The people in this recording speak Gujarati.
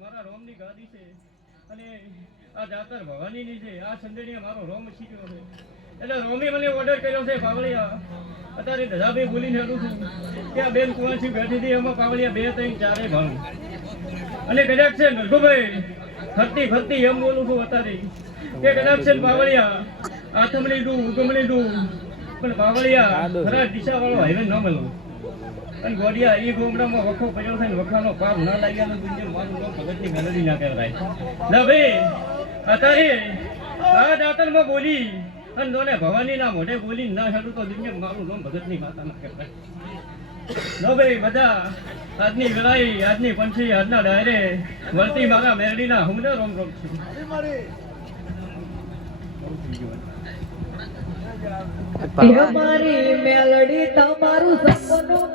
મારા રોમની ગાદી છે અને આ જાતર ભવાનીની છે. આ સંદેડીએ મારો રોમ શીખ્યો છે એટલે રોમે મને ઓર્ડર કર્યો છે પાવળિયા. અત્યારે દધાભાઈ બોલીને હેડું છું કે આ બેન કુવાસી બેઠી હતી એમાં પાવળિયા 2 3 4 ભાણું અને કદાચ છે નરગુભાઈ ફરતી ફરતી એમ બોલું છું અત્યારે કે કદાચ છે પાવળિયા આથમણી ડું ઉગમણી ડું પણ પાવળિયા ખરા દિશા વાળો હાઈવે ન મળ્યો. અને ગોડિયા એ ગોમડામાં વખો પડ્યો છે ને વખાનો પાપ ના લાગ્યા ને દુનિયા મારું નામ ભગતની ગણરી ના કહેવાય. ના ભાઈ અત્યારે આ દાતરમાં બોલી અને દોને ભવાનીના મોઢે બોલી ના હેડું તો દુનિયા મારું નામ ભગતની માતા ના કહેવાય. નો ભાઈ બધા આજની લડાઈ આજની પંછી આજના ડાયરે વળતી મારા મેરડીના હુમલે રોમ રોમ છે. મારી મેલડી તમારું સપનું